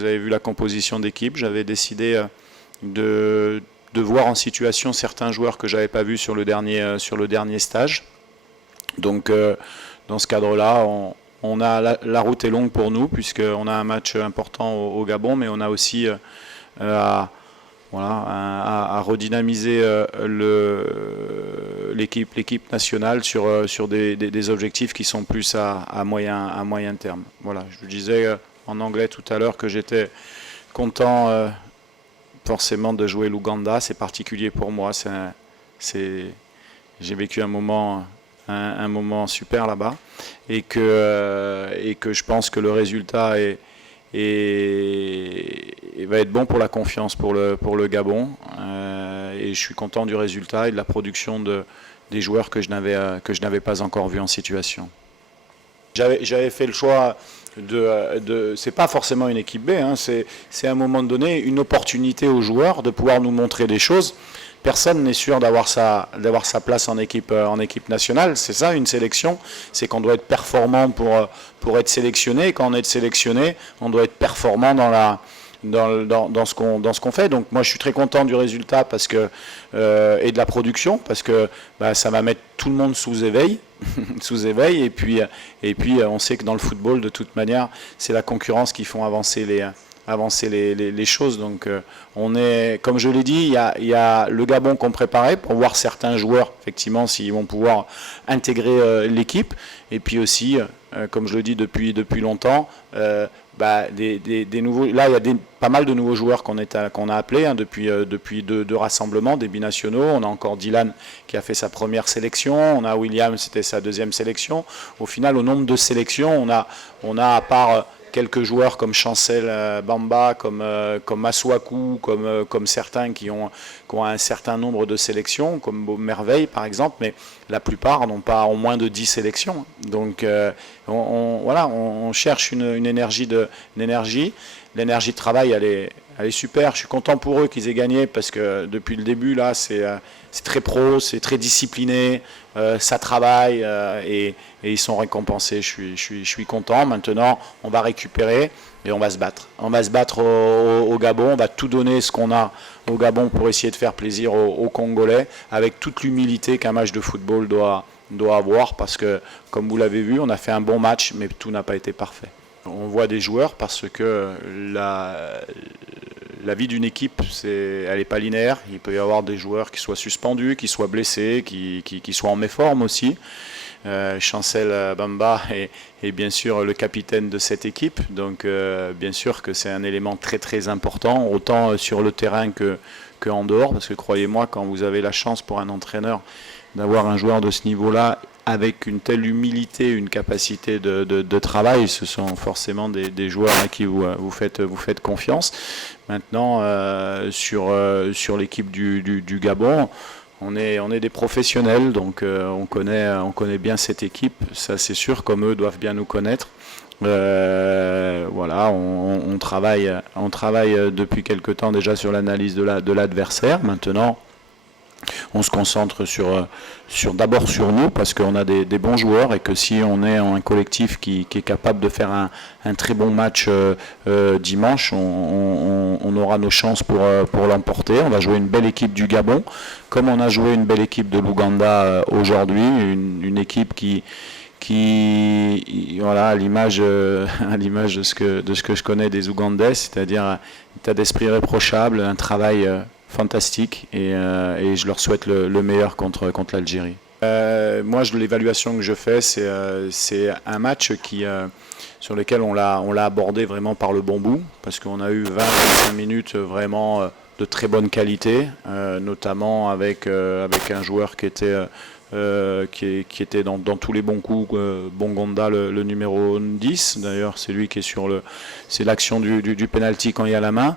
vous avez vu la composition d'équipe. J'avais décidé de voir en situation certains joueurs que je n'avais pas vus sur le dernier stage. Donc dans ce cadre-là, la route est longue pour nous puisqu'on a un match important au Gabon, mais on a aussi à redynamiser l'équipe nationale sur des objectifs qui sont plus à moyen terme. Voilà, je vous disais en anglais tout à l'heure que j'étais content forcément de jouer l'Ouganda. C'est particulier pour moi. J'ai vécu un moment super là-bas et que je pense que le résultat va être bon pour la confiance pour le Gabon, et je suis content du résultat et de la production des joueurs que je n'avais pas encore vus en situation. J'avais fait le choix c'est pas forcément une équipe B, hein, c'est à un moment donné une opportunité aux joueurs de pouvoir nous montrer des choses. Personne n'est sûr d'avoir sa place en équipe nationale. C'est ça une sélection, c'est qu'on doit être performant pour être sélectionné. Et quand on est sélectionné, on doit être performant dans ce qu'on fait. Donc moi je suis très content du résultat et de la production parce que ça va mettre tout le monde sous éveil. Et puis on sait que dans le football de toute manière c'est la concurrence qui font avancer les choses. Donc on est, comme je l'ai dit, il y a le Gabon qu'on préparait pour voir certains joueurs effectivement s'ils vont pouvoir intégrer l'équipe, et puis aussi comme je le dis depuis longtemps, des nouveaux. Là il y a pas mal de nouveaux joueurs qu'on a appelés hein, depuis deux rassemblements, des binationaux. On a encore Dylan qui a fait sa première sélection, on a William, c'était sa deuxième sélection. Au final, au nombre de sélections, on a à part quelques joueurs comme Chancel Bamba, comme Masuaku, comme certains qui ont un certain nombre de sélections, comme Merveille par exemple, mais la plupart ont moins de 10 sélections. Donc on cherche une énergie. L'énergie de travail, elle est super. Je suis content pour eux qu'ils aient gagné parce que depuis le début, là, c'est très pro, c'est très discipliné, ça travaille et ils sont récompensés. Je suis content. Maintenant, on va récupérer et on va se battre. On va se battre au Gabon. On va tout donner ce qu'on a au Gabon pour essayer de faire plaisir aux Congolais avec toute l'humilité qu'un match de football doit avoir parce que, comme vous l'avez vu, on a fait un bon match, mais tout n'a pas été parfait. On voit des joueurs parce que la vie d'une équipe, elle n'est pas linéaire. Il peut y avoir des joueurs qui soient suspendus, qui soient blessés, qui soient en méforme aussi. Chancel Bamba est bien sûr le capitaine de cette équipe. Donc bien sûr que c'est un élément très très important, autant sur le terrain qu'en dehors. Parce que croyez-moi, quand vous avez la chance pour un entraîneur d'avoir un joueur de ce niveau-là, avec une telle humilité, une capacité de travail, ce sont forcément des joueurs à qui vous faites confiance. Maintenant, sur l'équipe du Gabon, on est des professionnels, donc on connaît bien cette équipe, ça c'est sûr, comme eux doivent bien nous connaître. Voilà, on travaille depuis quelque temps déjà sur l'analyse de l'adversaire. Maintenant, on se concentre d'abord sur nous parce qu'on a des bons joueurs et que si on est un collectif qui est capable de faire un très bon match dimanche, on aura nos chances pour l'emporter. On va jouer une belle équipe du Gabon, comme on a joué une belle équipe de l'Ouganda aujourd'hui, une équipe qui voilà, à l'image de ce que je connais des Ougandais, c'est-à-dire un état d'esprit irréprochable, un travail fantastique et je leur souhaite le meilleur contre l'Algérie. Moi, l'évaluation que je fais, c'est un match sur lequel on l'a abordé vraiment par le bon bout, parce qu'on a eu 20-25 minutes vraiment de très bonne qualité, notamment avec un joueur qui était dans tous les bons coups, Bongonda, le numéro 10. D'ailleurs, c'est lui qui est c'est l'action du penalty quand il y a la main.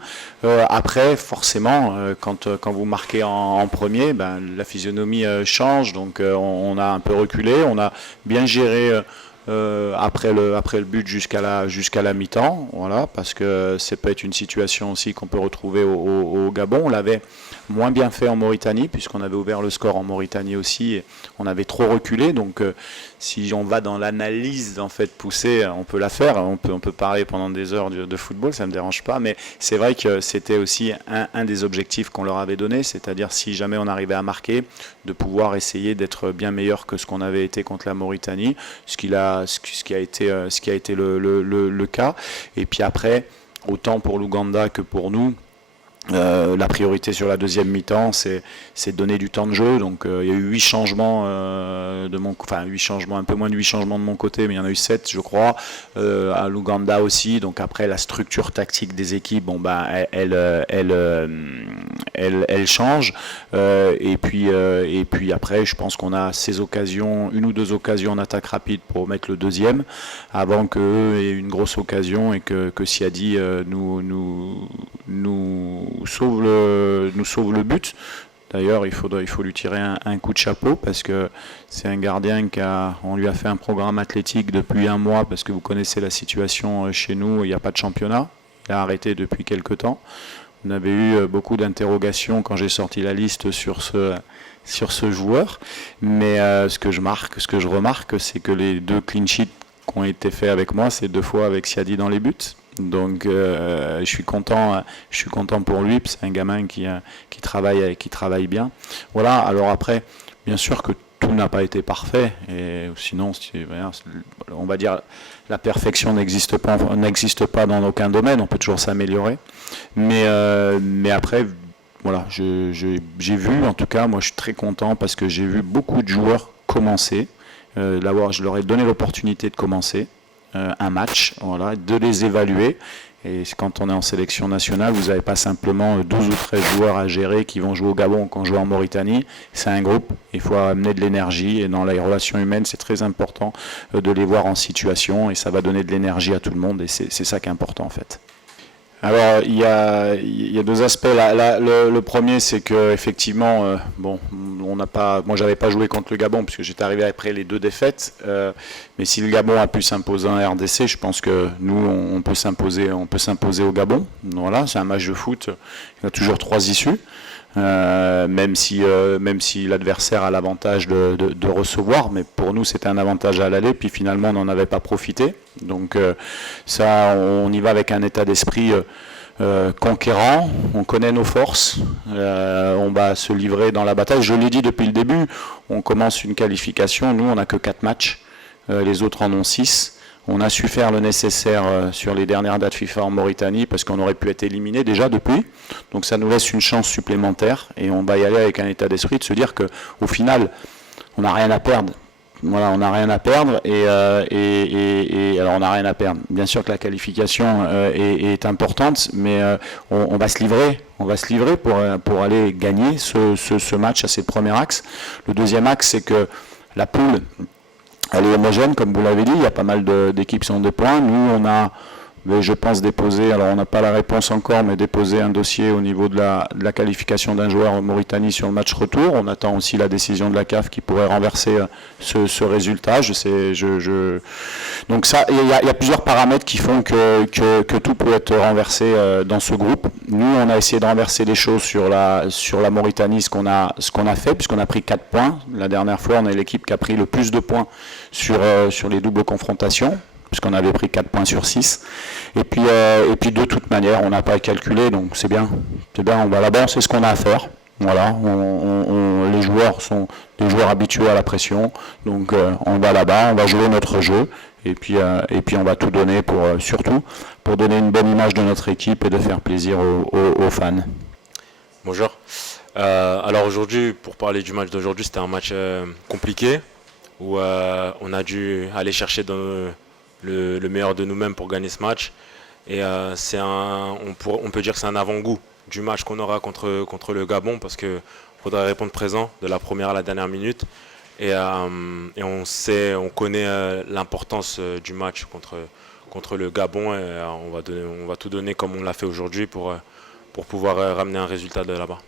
Après, forcément, quand vous marquez en premier, la physionomie change. Donc, on a un peu reculé. On a bien géré après le but jusqu'à la mi-temps, voilà, parce que ça peut être une situation aussi qu'on peut retrouver au Gabon. On l'avait moins bien fait en Mauritanie, puisqu'on avait ouvert le score en Mauritanie aussi, et on avait trop reculé, donc si on va dans l'analyse en fait poussée, on peut la faire, on peut parler pendant des heures de football, ça ne me dérange pas, mais c'est vrai que c'était aussi un des objectifs qu'on leur avait donné, c'est-à-dire si jamais on arrivait à marquer, de pouvoir essayer d'être bien meilleur que ce qu'on avait été contre la Mauritanie, ce qui a été le cas. Et puis après, autant pour l'Ouganda que pour nous, la priorité sur la deuxième mi-temps, c'est de donner du temps de jeu. Donc il y a eu 8 changements enfin 8 changements, un peu moins de 8 changements de mon côté, mais il y en a eu 7 je crois, à l'Ouganda aussi. Donc après la structure tactique des équipes, bon bah elle change. Et puis après, je pense qu'on a ces occasions, une ou deux occasions en attaque rapide pour mettre le deuxième, avant qu'eux aient une grosse occasion et que Siadi nous sauve le but. D'ailleurs, il faut lui tirer un coup de chapeau parce que c'est un gardien on lui a fait un programme athlétique depuis un mois parce que vous connaissez la situation chez nous, il n'y a pas de championnat. Il a arrêté depuis quelque temps. On avait eu beaucoup d'interrogations quand j'ai sorti la liste sur ce joueur. Mais ce que je remarque, c'est que les 2 clean sheets qui ont été faits avec moi, c'est 2 fois avec Siadi dans les buts. Donc je suis content pour lui, c'est un gamin qui travaille bien. Voilà, alors après, bien sûr que tout n'a pas été parfait, et sinon, on va dire, la perfection n'existe pas dans aucun domaine, on peut toujours s'améliorer. Mais après, voilà, j'ai vu, en tout cas, moi je suis très content parce que j'ai vu beaucoup de joueurs commencer. Je leur ai donné l'opportunité de commencer un match, voilà, de les évaluer. Et quand on est en sélection nationale, vous n'avez pas simplement 12 ou 13 joueurs à gérer qui vont jouer au Gabon ou qui ont joué en Mauritanie. C'est un groupe, il faut amener de l'énergie. Et dans les relations humaines, c'est très important de les voir en situation. Et ça va donner de l'énergie à tout le monde. Et c'est ça qui est important en fait. Alors, il y a 2 aspects. Le premier, c'est que effectivement, moi, j'avais pas joué contre le Gabon puisque j'étais arrivé après les 2 défaites. Mais si le Gabon a pu s'imposer en RDC, je pense que nous, on peut s'imposer au Gabon. Voilà, c'est un match de foot. Il y a toujours 3 issues. Même si l'adversaire a l'avantage de recevoir, mais pour nous c'était un avantage à l'aller, puis finalement on n'en avait pas profité. Donc ça, on y va avec un état d'esprit conquérant, on connaît nos forces, on va se livrer dans la bataille. Je l'ai dit depuis le début, on commence une qualification, nous on n'a que 4 matchs, les autres en ont 6. On a su faire le nécessaire sur les dernières dates FIFA en Mauritanie parce qu'on aurait pu être éliminé déjà depuis. Donc ça nous laisse une chance supplémentaire et on va y aller avec un état d'esprit de se dire qu'au final, on n'a rien à perdre. Voilà, on n'a rien à perdre et alors on n'a rien à perdre. Bien sûr que la qualification est importante, mais on va se livrer. On va se livrer pour aller gagner ce match à ce premier axe. Le deuxième axe, c'est que la poule, elle est homogène, comme vous l'avez dit, il y a pas mal d'équipes qui ont des points. Nous, on a, je pense, déposé, alors on n'a pas la réponse encore, mais déposé un dossier au niveau de la qualification d'un joueur en Mauritanie sur le match retour. On attend aussi la décision de la CAF qui pourrait renverser ce résultat. Donc ça, il y a plusieurs paramètres qui font que tout peut être renversé dans ce groupe. Nous, on a essayé de renverser les choses sur la Mauritanie, ce qu'on a fait, puisqu'on a pris 4 points. La dernière fois, on est l'équipe qui a pris le plus de points sur les doubles confrontations, puisqu'on avait pris 4 points sur 6. Et puis de toute manière, on n'a pas calculé, donc c'est bien. On va là-bas, c'est ce qu'on a à faire. Voilà, les joueurs sont des joueurs habitués à la pression, donc on va là-bas, on va jouer notre jeu, et puis on va tout donner surtout pour donner une bonne image de notre équipe et de faire plaisir aux fans. Bonjour. Alors aujourd'hui, pour parler du match d'aujourd'hui, c'était un match compliqué, où on a dû aller chercher le meilleur de nous-mêmes pour gagner ce match. Et on peut dire que c'est un avant-goût du match qu'on aura contre le Gabon, parce qu'il faudra répondre présent de la première à la dernière minute. Et on connaît l'importance du match contre le Gabon, et on va tout donner comme on l'a fait aujourd'hui pour pouvoir ramener un résultat de là-bas.